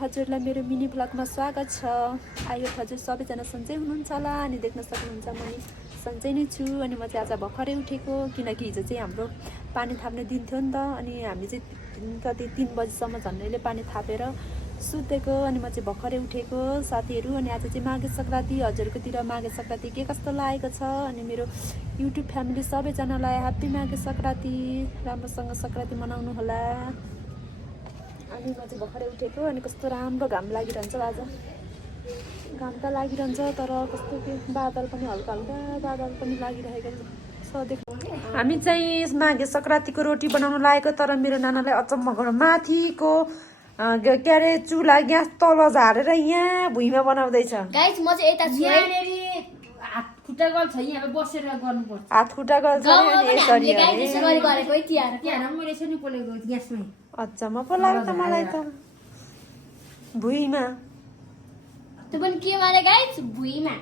हजुरलाई मेरो मिनी ब्लगमा स्वागत छ। आई होप हजुर सबैजना सन्चै हुनुहुन्छ होला अनि देख्न सक्नुहुन्छ म सन्चै नै छु। अनि म चाहिँ आज भर्खरै उठेको, किनकि हिजो चाहिँ हाम्रो पानी थाप्ने दिन थियो नि त। अनि हामी चाहिँ कति 3 बजीसम्म झन्डैले पानी थापेर सुतेको। अनि म चाहिँ भर्खरै उठेको साथीहरू। अनि आज चाहिँ माघे सङ्क्रान्ति, हजुरकोतिर माघे सङ्क्रान्ति के कस्तो लागेको छ। अनि मेरो युट्युब फ्यामिली सबैजनालाई ह्याप्पी माघे सङ्क्रान्ति, राम्रोसँग सङ्क्रान्ति मनाउनु होला। अनि म चाहिँ भर्खरै उठेको। अनि कस्तो राम्रो घाम लागिरहन्छ आज, घाम त लागिरहन्छ तर कस्तो के बादल पनि हल्का हल्का बादल पनि लागिरहेको छ। देख्नु हामी चाहिँ माघे सङ्क्रान्तिको रोटी बनाउनु लागेको, तर मेरो नानालाई अचम्म गरौँ माथिको के अरे चुला ग्यास तल झारेर यहाँ भुइँमा बनाउँदैछ। गाइस म चाहिँ यता छु हात खुट्टा गल्छ यहाँ बसेर गर्नुपर्छ। हात खुट्टा गल्छ नि यसरी गरेको तिहार त्यहाँ मैले यसरी पोलेको ग्यासमै। अचम्म पो लाग्यो त मलाई त भुइँमा। त्यो पनि के माने गाइस भुइँमा।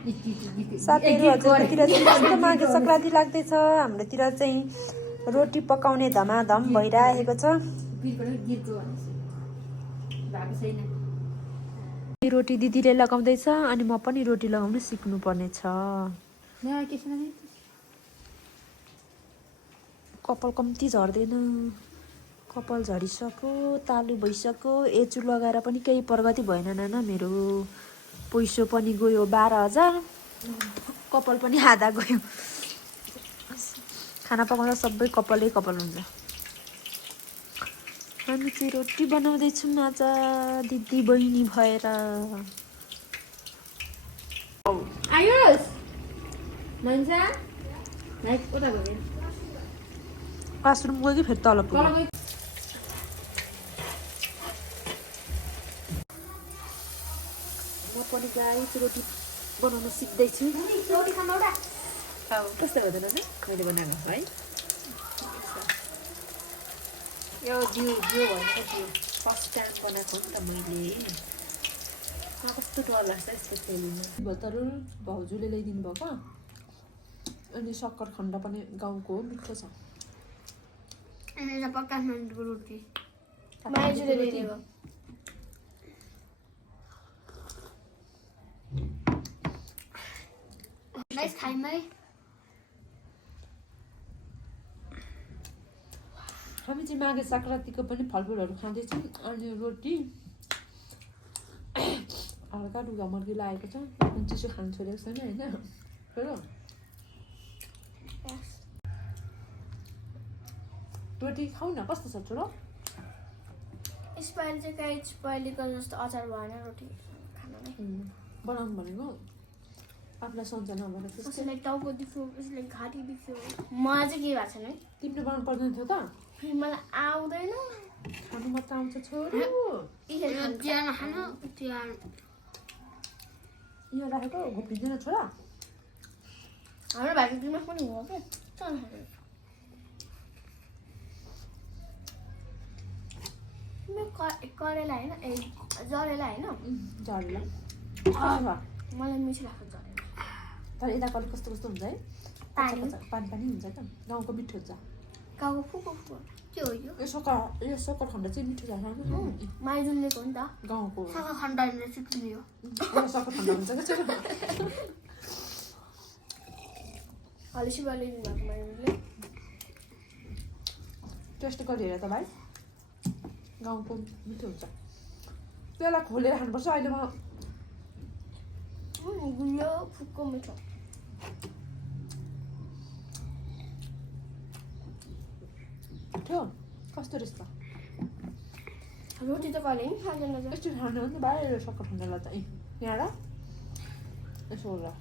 साथीहरू हजुरतिर चाहिँ कस्तो माघे सङ्क्रान्ति लाग्दैछ। हाम्रोतिर चाहिँ रोटी पकाउने धमाधम भइरहेको छ। रोटी दिदीले लगाउँदैछ अनि म पनि रोटी लगाउनु सिक्नु पर्ने छ। कपाल कम्ती झर्दैन, कपाल झरिसक्यो, तालु भइसक्यो। एचु लगाएर पनि केही प्रगति भएन नाना। मेरो पैसो पनि गयो 12,000, कपाल पनि आधा गयो। खाना पकाउँदा सबै कपालै कपाल हुन्छ। हामी चाहिँ रोटी बनाउँदैछौँ आज दिदी बहिनी भएर। आयुष मान्छे उता गयो क्लासरुम गयो कि फेरि तल पुग्यो। म पनि गाइस रोटी बनाउन सिक्दैछु। रोटी खानु एउटा कस्तो हुँदैन त मैले बनाएको है। यो दियो भन्छ दियो फर्स्ट टाइम बनाएको नि त मैले। कस्तो डर लाग्छ यस्तो खेल्नु। भतरु भाउजूले ल्याइदिनु भएको। अनि सक्खर खण्ड पनि गाउँको मिठो छ। काठमाडौँको रोटी गाइस खाइमै। हामी चाहिँ माघे सङ्क्रान्तिको पनि फलफुलहरू खाँदैछौँ। अनि रोटी हल्का ढुगा मर्की लागेको छ। अनि चिसो खानु छोडेको छैन होइन। रोटी खाऊ न कस्तो छ छोरो। यसपालि चाहिँ गाइस पहिलेको जस्तो अचार भएन रोटी खान नै। बनाउनु भनेको आफूलाई सन्चो नभएर कसैलाई टाउको दुख्यो, कसैलाई घाँटी दुख्यो। मलाई चाहिँ के भएको छैन है। तिमीले बनाउनु पर्दैन थियो त। मलाई आउँदैन। खानु मात्र आउँछ छोरो। यो राखेको घोप्टिँदैन छोरा। हाम्रो भाइको दिमाग पनि हो क्या। करेला होइन जरेला होइन झरेला मलाई मिठो लाग्छ जरेला। तर यताको अलिक कस्तो कस्तो हुन्छ है। पानी पानी हुन्छ क्या। गाउँको मिठो हुन्छ। गाउँको फुको के हो यो? यो सक्खर खण्ड चाहिँ मिठो छ। माइजुललेको हो नि त गाउँको सक्खर खण्डले सिक्ने हो। सक्खर खण्ड हुन्छ क्या छोरा। हलेसी ल्याइदिनु भएको माइजुलले। टेस्ट गरेर त भाइ गाउँको मिठो हुन्छ। त्यसलाई खोलेर खानुपर्छ। अहिले म गुलियो फुक्को मिठो। मिठो कस्तो रहेछ त। रोटी त कहिले पनि खाँदैन। यस्तो खानु हो नि भाइ सक्खर खण्डलाई त यहाँ यसो होला।